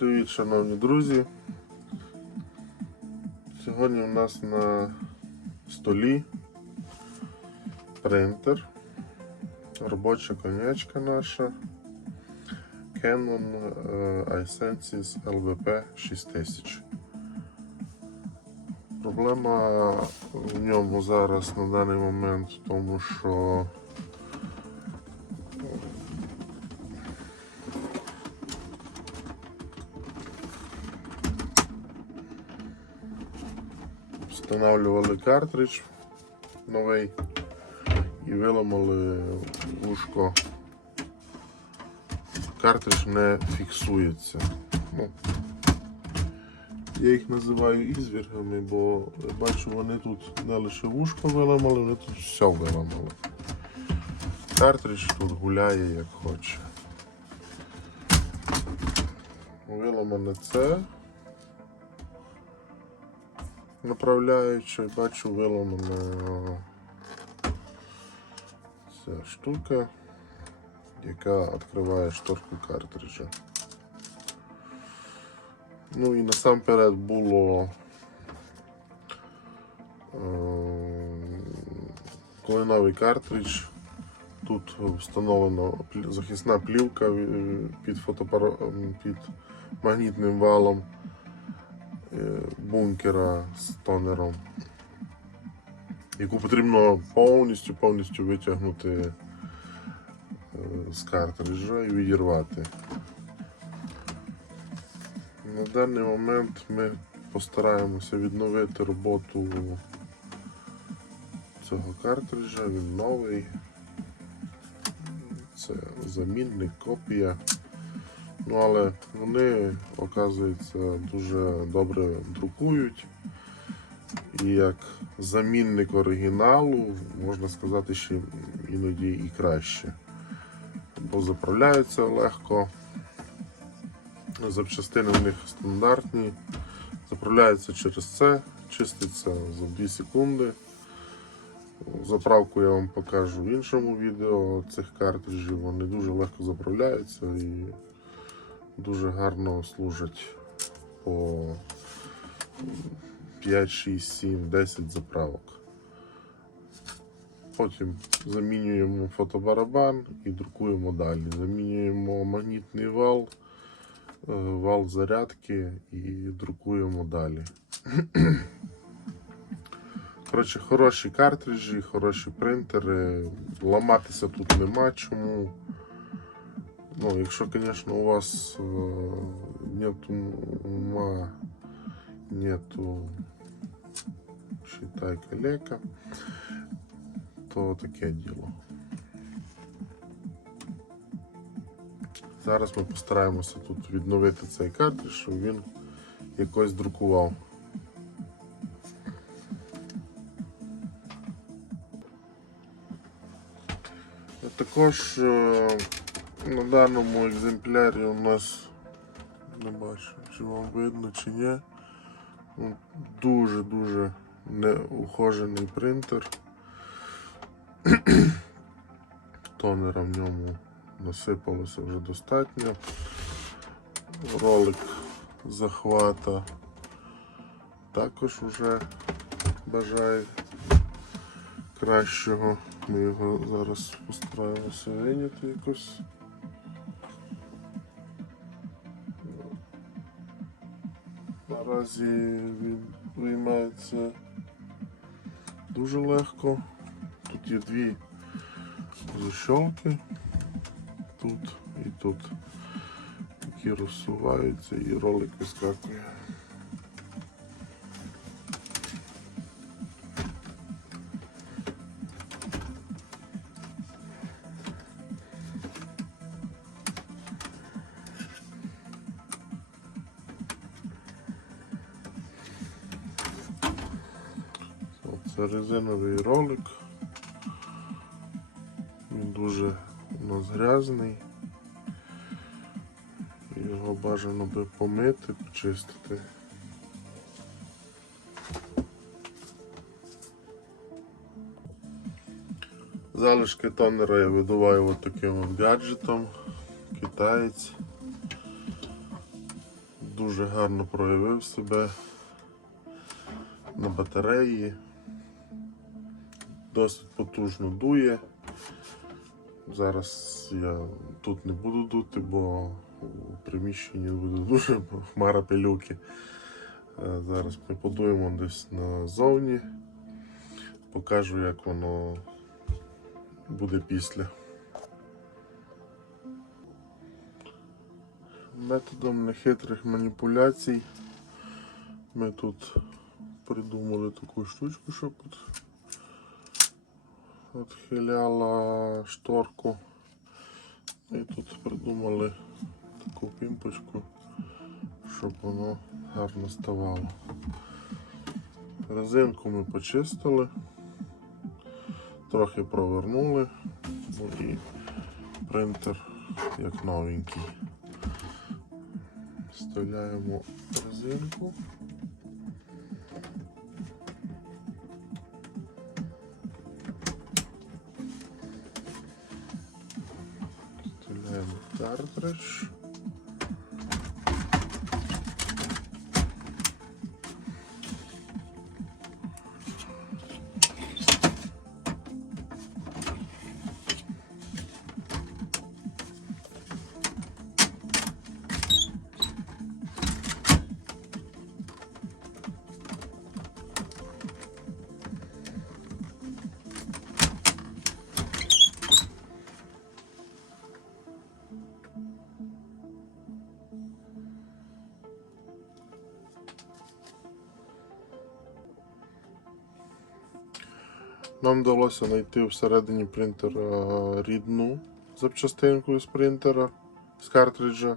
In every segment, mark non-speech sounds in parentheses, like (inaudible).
Привіт, шановні друзі. Сьогодні у нас на столі принтер, робоча конячка наша Canon iSenses LVP 6000. Проблема в ньому зараз на даний момент в тому, що встановлювали картридж новий і виламали вушко. Картридж не фіксується. Ну, я їх називаю ізвіргами, бо бачу, вони тут не лише вушко виламали, вони тут все виламали. Картридж тут гуляє як хоче. Виламане це. Направляючи, бачу виламана ця штука, яка відкриває шторку картриджа. Ну і насамперед було ем, коли новий картридж. Тут встановлена захисна плівка е, під, фотопаро... ем, під магнітним валом е, бункера з тонером, яку потрібно повністю повністю витягнути е, з картриджа і відірвати. На даний момент ми постараємося відновити роботу цього картриджа, він новий. Це замінник, копія. Ну, але вони, оказується, дуже добре друкують. І як замінник оригіналу, можна сказати, ще іноді і краще. Бо заправляються легко. Запчастини в них стандартні. Заправляються через це, чиститься за 2 секунди. Заправку я вам покажу в іншому відео цих картриджів. Вони дуже легко заправляються і дуже гарно служать по 5, 6, 7, 10 заправок. Потім замінюємо фотобарабан і друкуємо далі. Замінюємо магнітний вал, е, вал зарядки і друкуємо далі. Коротше, хороші картриджі, хороші принтери. Ламатися тут нема чому. Ну, якщо, звісно, у вас е, нету ума, нету считай калека, то таке діло. Зараз ми постараємося тут відновити цей картридж, щоб він якось друкував. Також е, на даному екземплярі у нас не бачу, чи вам видно чи ні. Ну, Дуже-дуже неухожений принтер. (clears throat) Тонера в ньому насипалося вже достатньо. Ролик захвата також вже бажає кращого. Ми його зараз постараємося виняти якось. Наразі він виймається дуже легко. Тут є дві защолки, тут і тут, які розсуваються і ролик вискакує. Це ролик. Він дуже у нас грязний. Його бажано би помити, почистити. Залишки тонера я видуваю от таким от гаджетом. Китаєць. дуже гарно проявив себе на батареї. Досить потужно дує. Зараз я тут не буду дути, бо у приміщенні буде дуже хмара пилюки. Е, Зараз ми подуємо десь назовні. Покажу, як воно буде після. Методом нехитрих маніпуляцій ми тут придумали таку штучку, щоб от відхиляла шторку. І тут придумали таку пімпочку, щоб воно гарно ставало. Резинку ми почистили, трохи провернули, ну і принтер як новенький. Вставляємо резинку. Вставляємо Нам вдалося знайти всередині принтера рідну запчастинку з принтера, з картриджа.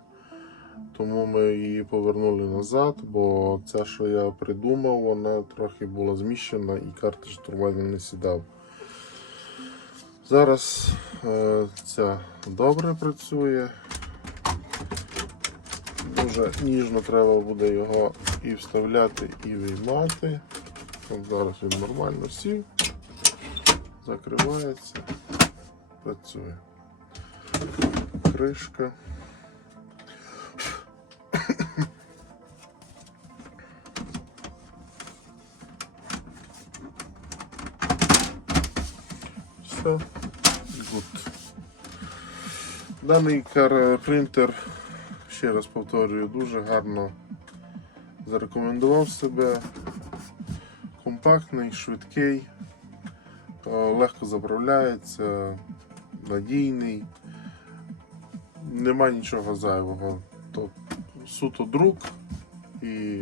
Тому ми її повернули назад, бо ця, що я придумав, вона трохи була зміщена і картридж нормально не сідав. Зараз е, ця добре працює. Дуже ніжно треба буде його і вставляти, і виймати. Зараз він нормально сів закривається, працює. Кришка. Все, гуд. Даний принтер, ще раз повторюю, дуже гарно зарекомендував себе. Компактний, швидкий. Е, легко заправляється, надійний, нема нічого зайвого. То суто друк і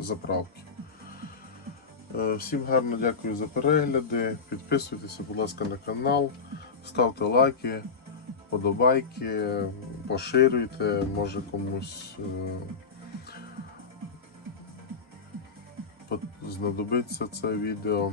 заправки. Е, Всім гарно дякую за перегляди. Підписуйтеся, будь ласка, на канал, ставте лайки, подобайки, поширюйте, може комусь е, знадобиться це відео.